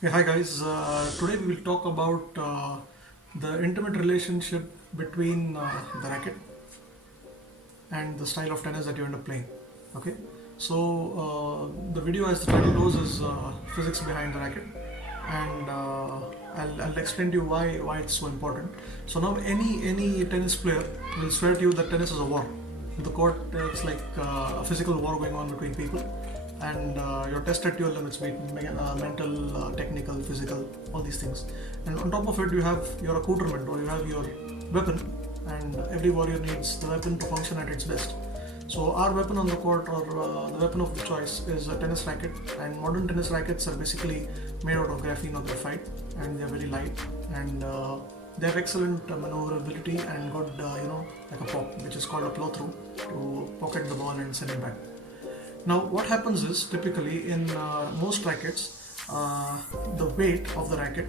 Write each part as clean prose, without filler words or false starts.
Hey, hi guys. Today we will talk about the intimate relationship between the racket and the style of tennis that you end up playing. Okay, so the video, as the title goes, is physics behind the racket, and I'll explain to you why it's so important. So now any tennis player will swear to you that tennis is a war. The court, it's like a physical war going on between people, and you're tested to your limits, be it mental, technical, physical, all these things. And on top of it, you have your accoutrement, or you have your weapon, and every warrior needs the weapon to function at its best. So our weapon on the court, or the weapon of the choice, is a tennis racket. And modern tennis rackets are basically made out of graphene or graphite, and they're very light, and they have excellent maneuverability and good, like a pop, which is called a flow through, to pocket the ball and send it back. Now, what happens is, typically in most rackets, the weight of the racket,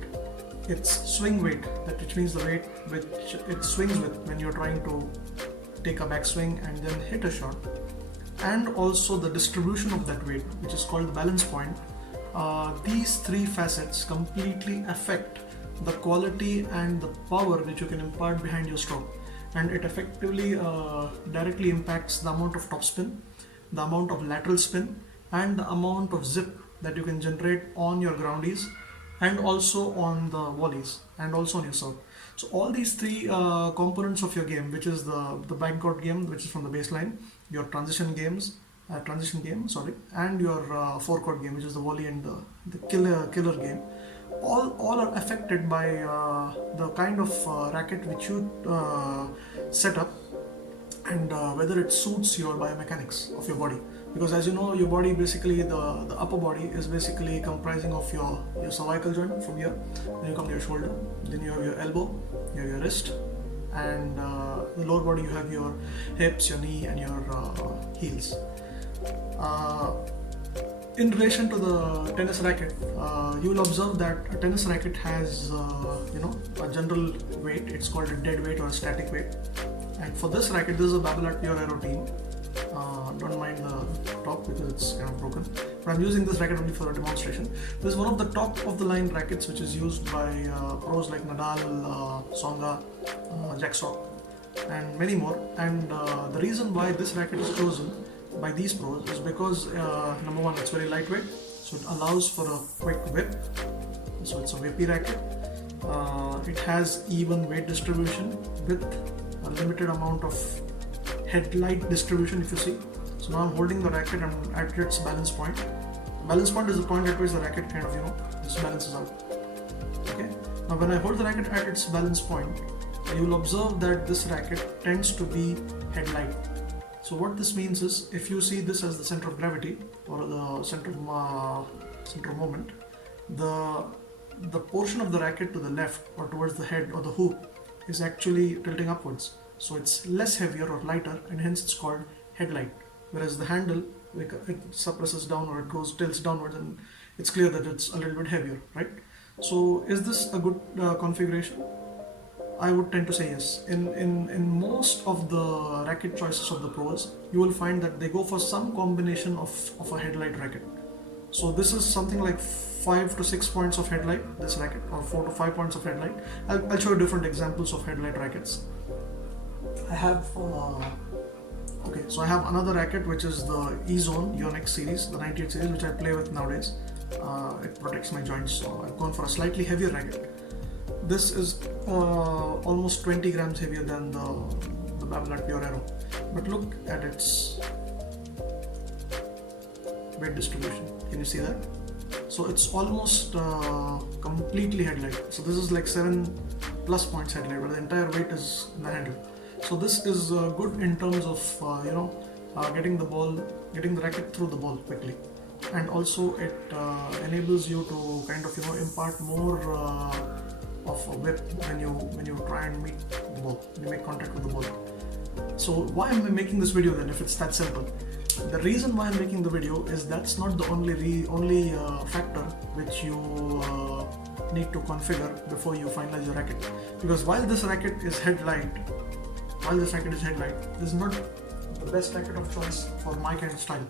it's swing weight, that which means the weight which it swings with when you're trying to take a backswing and then hit a shot, and also the distribution of that weight, which is called the balance point. These three facets completely affect the quality and the power which you can impart behind your stroke, and it effectively directly impacts the amount of topspin, the amount of lateral spin, and the amount of zip that you can generate on your groundies, and also on the volleys, and also on your serve. So all these three components of your game, which is the backcourt game, which is from the baseline, your transition game, and your forecourt game, which is the volley and the killer game, all are affected by the kind of racket which you set up, and whether it suits your biomechanics of your body. Because as you know, your body, basically the upper body is basically comprising of your cervical joint from here, then you come to your shoulder, then you have your elbow, you have your wrist, and the lower body, you have your hips, your knee, and your heels. In relation to the tennis racket, you will observe that a tennis racket has a general weight. It's called a dead weight or a static weight. And for this racket, this is a Babolat Pure Aero Team. Don't mind the top because it's kind of broken, but I'm using this racket only for a demonstration. This is one of the top of the line rackets which is used by pros like Nadal, Tsonga, Jack Sock, and many more. And the reason why this racket is chosen by these pros is because number one, it's very lightweight, so it allows for a quick whip, so it's a whippy racket. It has even weight distribution with a limited amount of headlight distribution, if you see. So now I'm holding the racket and at its balance point. Balance point is the point at which the racket kind of just balances out. Okay. Now when I hold the racket at its balance point, you will observe that this racket tends to be headlight. So what this means is, if you see this as the center of gravity, or the center of moment, the portion of the racket to the left or towards the head or the hoop is actually tilting upwards. So it's less heavier or lighter, and hence it's called headlight. Whereas the handle, it suppresses down, or it tilts downwards, and it's clear that it's a little bit heavier, right? So is this a good configuration? I would tend to say yes. In most of the racket choices of the pros, you will find that they go for some combination of a headlight racket. So this is something like 5 to 6 points of headlight, this racket, or 4 to 5 points of headlight. I'll show you different examples of headlight rackets. I have so I have another racket which is the E-Zone Yonex series, the 98 series, which I play with nowadays. It protects my joints, so I've gone for a slightly heavier racket. This is almost 20 grams heavier than the Babolat Pure Aero, but look at its weight distribution. Can you see that? So it's almost completely headlight. So this is like 7+ points headlight, but the entire weight is in the handle. So this is good in terms of getting the racket through the ball quickly, and also it enables you to kind of impart more of a whip when you try and meet the ball, when you make contact with the ball. So why am I making this video then, if it's that simple? The reason why I'm making the video is that's not the only factor which you need to configure before you finalize your racket. Because while this racket is headlight, this is not the best racket of choice for my kind of style.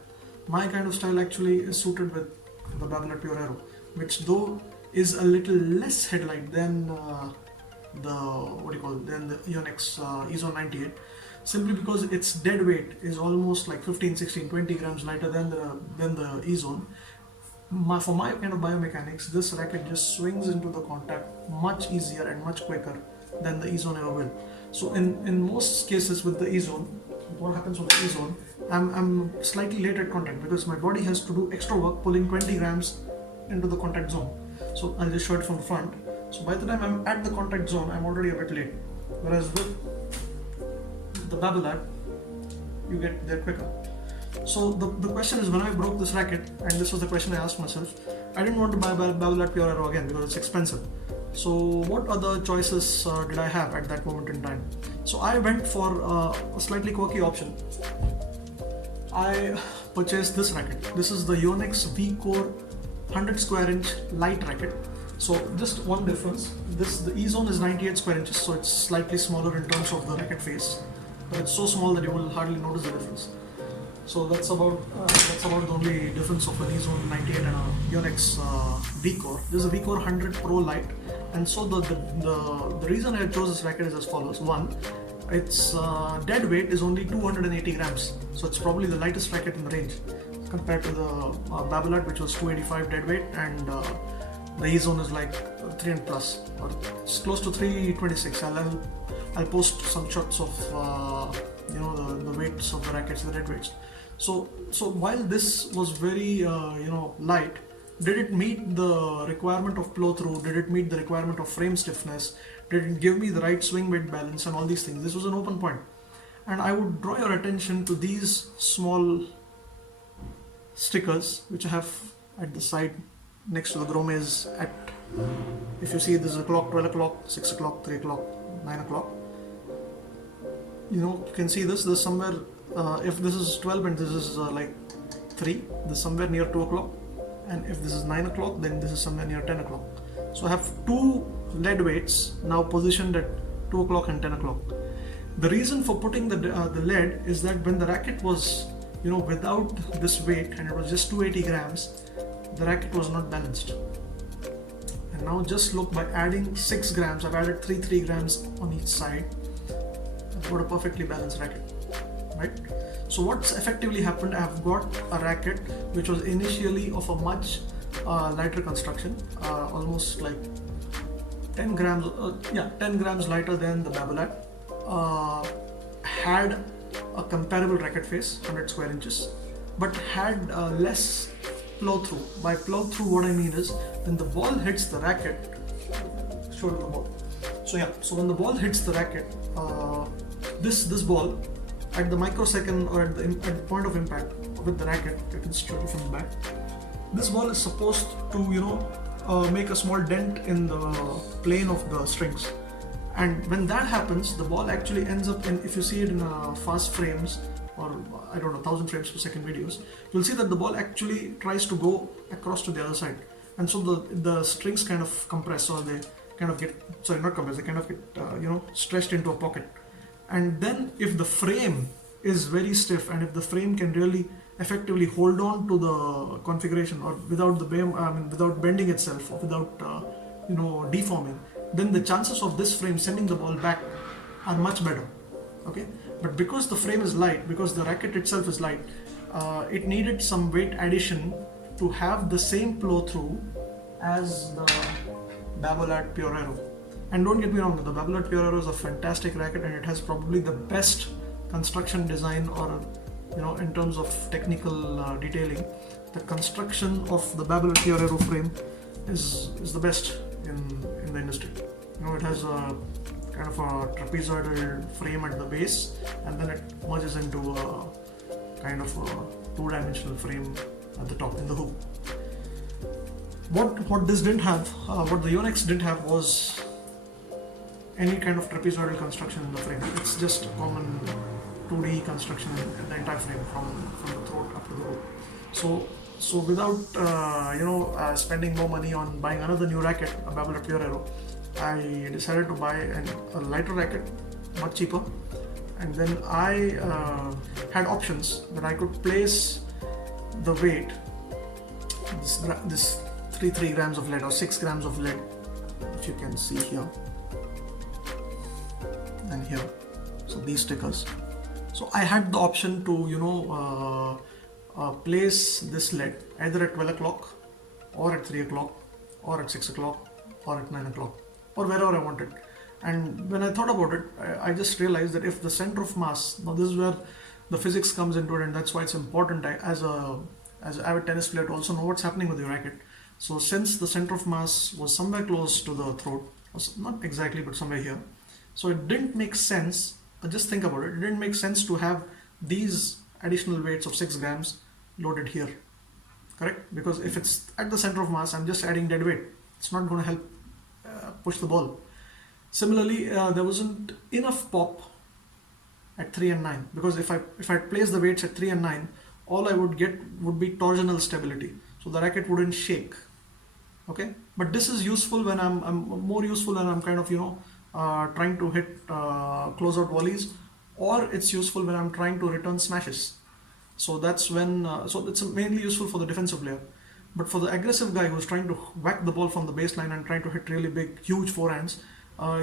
My kind of style actually is suited with the Babolat Pure Aero, which though is a little less headlight than the Yonex Ezone 98, simply because its dead weight is almost like 15, 16, 20 grams lighter than the Ezone. For my kind of biomechanics, this racket just swings into the contact much easier and much quicker than the Ezone ever will. So in most cases with the Ezone, what happens with the Ezone, I'm slightly late at contact because my body has to do extra work pulling 20 grams into the contact zone. So I'll just show it from the front. So by the time I'm at the contact zone, I'm already a bit late. Whereas with the Babolat, you get there quicker. So the question is, when I broke this racket, and this was the question I asked myself, I didn't want to buy Babolat Pure Aero again because it's expensive. So what other choices did I have at that moment in time? So I went for a slightly quirky option. I purchased this racket. This is the Yonex vcore 100 square inch Lite racket. So just one difference, the Ezone is 98 square inches, so it's slightly smaller in terms of the racket face, but it's so small that you will hardly notice the difference. So that's about the only difference of an Ezone 98 and a Yonex vcore. This is a vcore 100 Pro Lite, and so the reason I chose this racket is as follows. One, its dead weight is only 280 grams, so it's probably the lightest racket in the range compared to the Babolat, which was 285 dead weight, and the Ezone is like 300 plus, or it's close to 326. I'll post some shots of the weights of the rackets, the dead weights. So while this was very light, did it meet the requirement of flow through? Did it meet the requirement of frame stiffness? Did it give me the right swing weight balance and all these things? This was an open point, and I would draw your attention to these small stickers which I have at the side next to the Gromes. If you see, this is a clock, 12 o'clock, 6 o'clock, 3 o'clock, 9 o'clock. You can see this. There's somewhere, if this is 12 and this is like 3, this is somewhere near 2 o'clock. And if this is 9 o'clock, then this is somewhere near 10 o'clock. So I have two lead weights now positioned at 2 o'clock and 10 o'clock. The reason for putting the lead is that when the racket was, without this weight and it was just 280 grams, the racket was not balanced. And now just look, by adding 6 grams, I've added 3 grams on each side. I've got a perfectly balanced racket, right? So what's effectively happened, I've got a racket which was initially of a much lighter construction, almost like 10 grams lighter than the Babolat, had a comparable racket face, 100 square inches, but had less flow through. By flow through, what I mean is, when the ball hits the racket, show you the ball. So when the ball hits the racket, this ball at the microsecond or at the point of impact with the racket, you can show it from the back. This ball is supposed to make a small dent in the plane of the strings, and when that happens, the ball actually ends up in, if you see it in fast frames or 1000 frames per second videos, you'll see that the ball actually tries to go across to the other side, and so the strings kind of compress, or they kind of get, not compress, they kind of get stretched into a pocket. And then if the frame is very stiff, and if the frame can really effectively hold on to the configuration, or without bending itself, or without deforming, then the chances of this frame sending the ball back are much better. Okay, but because the frame is light, because the racket itself is light, it needed some weight addition to have the same flow through as the Babolat Pure Aero. And don't get me wrong, the Babolat Pure Aero is a fantastic racket, and it has probably the best construction design, or in terms of technical detailing. The construction of the Babolat Pure Aero frame is the best in the industry. It has a kind of a trapezoidal frame at the base, and then it merges into a kind of a two-dimensional frame at the top in the hoop. What this didn't have, what the Yonex didn't have, was any kind of trapezoidal construction in the frame. It's just a common 2D construction in the entire frame, from the throat up to the hoop. So without spending more money on buying another new racket, a Babolat Pure Aero, I decided to buy a lighter racket, much cheaper, and then I had options that I could place the weight, this 3 grams of lead or 6 grams of lead, if you can see here and here. So these stickers. So I had the option to place this lead either at 12 o'clock or at 3 o'clock or at 6 o'clock or at 9 o'clock or wherever I wanted. And when I thought about it, I just realized that if the center of mass, now this is where the physics comes into it, and that's why it's important as an avid tennis player to also know what's happening with your racket. So since the center of mass was somewhere close to the throat, not exactly but somewhere here, so it didn't make sense, but just think about it, it didn't make sense to have these additional weights of 6 grams loaded here, correct? Because if it's at the center of mass, I'm just adding dead weight. It's not going to help push the ball. Similarly, there wasn't enough pop at 3 and 9, because if I place the weights at 3 and 9, all I would get would be torsional stability, so the racket wouldn't shake. Okay, but this is useful when I'm more useful when I'm kind of trying to hit close-out volleys, or it's useful when I'm trying to return smashes. So that's when so it's mainly useful for the defensive player. But for the aggressive guy who's trying to whack the ball from the baseline and trying to hit really big, huge forehands,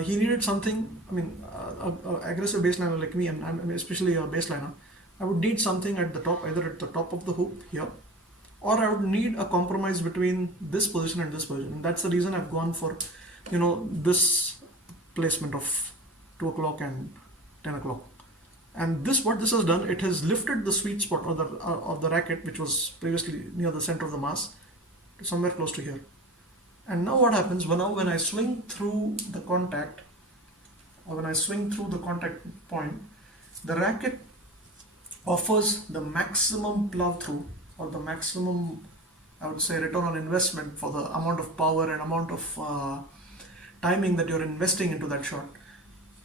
he needed something. I mean, a aggressive baseliner like me, and I'm especially a baseliner, I would need something at the top, either at the top of the hoop here, or I would need a compromise between this position and this position. And that's the reason I've gone for, this placement of 2 o'clock and 10 o'clock. And this, what this has done, it has lifted the sweet spot of the racket, which was previously near the center of the mass, to somewhere close to here. And now what happens when I swing through the contact, or when I swing through the contact point, the racket offers the maximum plow through, or the maximum, I would say, return on investment for the amount of power and amount of timing that you're investing into that shot.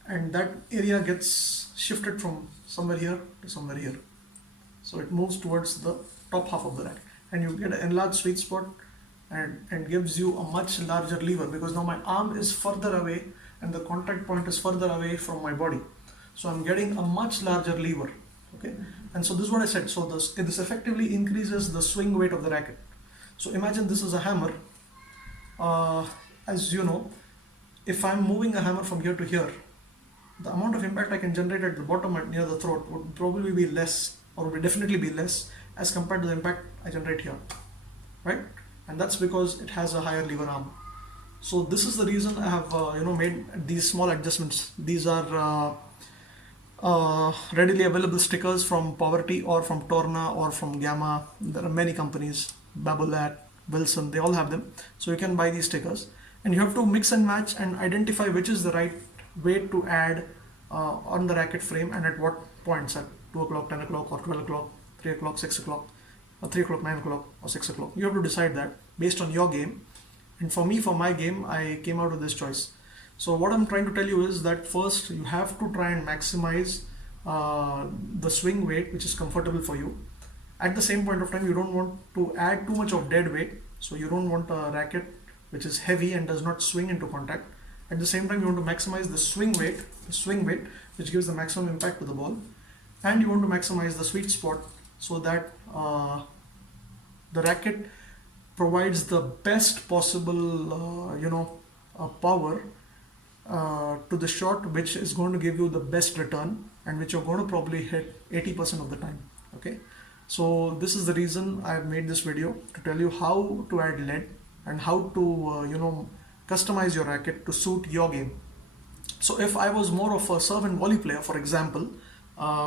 And that area gets shifted from somewhere here to somewhere here. So it moves towards the top half of the racket, and you get an enlarged sweet spot, and gives you a much larger lever, because now my arm is further away and the contact point is further away from my body. So I'm getting a much larger lever. Okay, and so this is what I said. So this effectively increases the swing weight of the racket. So imagine this is a hammer. As you know, if I'm moving a hammer from here to here, the amount of impact I can generate at the bottom near the throat would probably be less, or would definitely be less, as compared to the impact I generate here, right? And that's because it has a higher lever arm. So this is the reason I have made these small adjustments. These are readily available stickers from Poverty or from Torna or from Gamma. There are many companies, Babolat, Wilson, they all have them. So you can buy these stickers, and you have to mix and match and identify which is the right weight to add on the racket frame, and at what points, at 2 o'clock, 10 o'clock or 12 o'clock, 3 o'clock, 6 o'clock, or 3 o'clock, 9 o'clock or 6 o'clock. You have to decide that based on your game. And for me, for my game, I came out with this choice. So what I'm trying to tell you is that first you have to try and maximize the swing weight which is comfortable for you. At the same point of time, you don't want to add too much of dead weight. So you don't want a racket which is heavy and does not swing into contact. At the same time, you want to maximize the swing weight which gives the maximum impact to the ball. And you want to maximize the sweet spot so that the racket provides the best possible power to the shot, which is going to give you the best return, and which you're going to probably hit 80% of the time. Okay, so this is the reason I've made this video, to tell you how to add lead and how to customize your racket to suit your game. So if I was more of a serve and volley player, for example,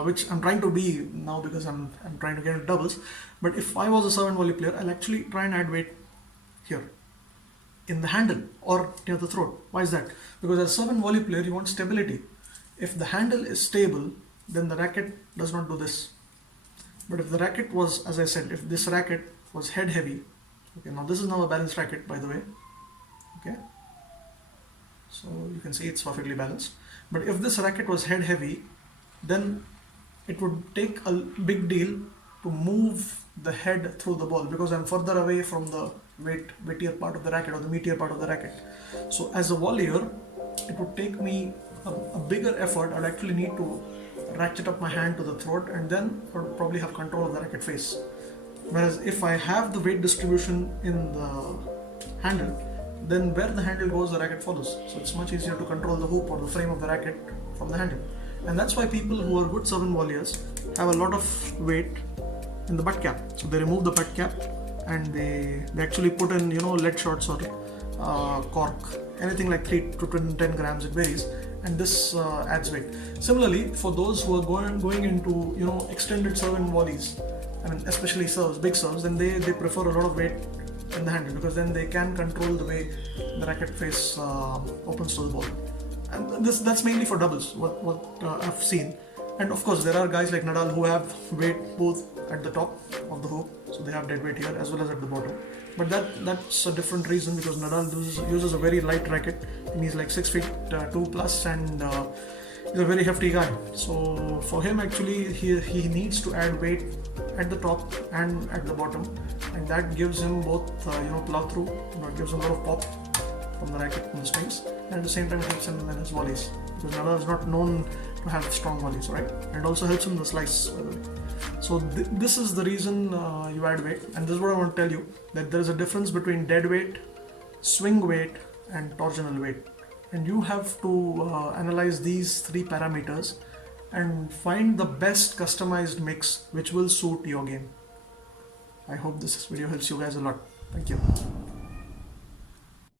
which I'm trying to be now because I'm trying to get into doubles, but if I was a serve and volley player, I'll actually try and add weight here in the handle or near the throat. Why is that? Because as a serve and volley player, you want stability. If the handle is stable, then the racket does not do this. But if the racket was, as I said, if this racket was head heavy, okay, now this is now a balanced racket, by the way, okay, so you can see it's perfectly balanced. But if this racket was head heavy, then it would take a big deal to move the head through the ball, because I'm further away from the weightier part of the racket, or the meatier part of the racket. So as a volleyer, it would take me a bigger effort. I'd actually need to ratchet up my hand to the throat, and then I would probably have control of the racket face. Whereas if I have the weight distribution in handle, then where the handle goes, the racket follows. So it's much easier to control the hoop or the frame of the racket from the handle. And that's why people who are good serve and volleyers have a lot of weight in the butt cap. So they remove the butt cap and they actually put in, lead shots or cork, anything like 3 to 10 grams, it varies, and this adds weight. Similarly, for those who are going into extended serve and volleys, I mean especially serves, big serves, then they prefer a lot of weight in the handle, because then they can control the way the racket face opens to the ball. And that's mainly for doubles, what I've seen. And of course there are guys like Nadal who have weight both at the top of the hoop, so they have dead weight here as well as at the bottom. But that's a different reason, because Nadal uses a very light racket, and he's like 6 feet 2 plus, and he's a very hefty guy. So for him actually he needs to add weight at the top and at the bottom, and that gives him both plow through, it gives him a lot of pop from the racket and the strings, and at the same time it helps him in his volleys, because Nadal is not known to have strong volleys, right? And also helps him in the slice, by the way. So this is the reason you add weight, and this is what I want to tell you, that there is a difference between dead weight, swing weight, and torsional weight, and you have to analyze these 3 parameters and find the best customized mix which will suit your game. I hope this video helps you guys a lot. Thank you.